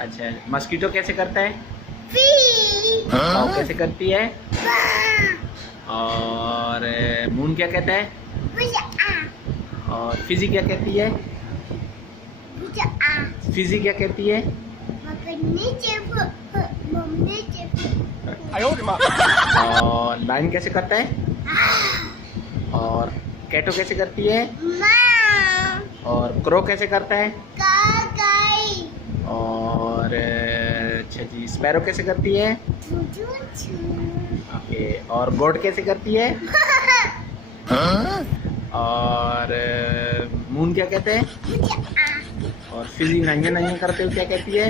अच्छा, मस्कीटो कैसे करता है? हाँ? कैसे करती है? और मून क्या कहता है? और फिजी क्या कहती है? फिजी क्या कहती है? और लाइन कैसे करता है? और कैटो कैसे करती है? और क्रो कैसे करता है? और अच्छा जी, स्पैरो कैसे करती है? ओके, और गोट कैसे करती है? हाँ? और मून क्या कहते हैं? और फिजी नंगे नंगे करते हुए क्या कहती है?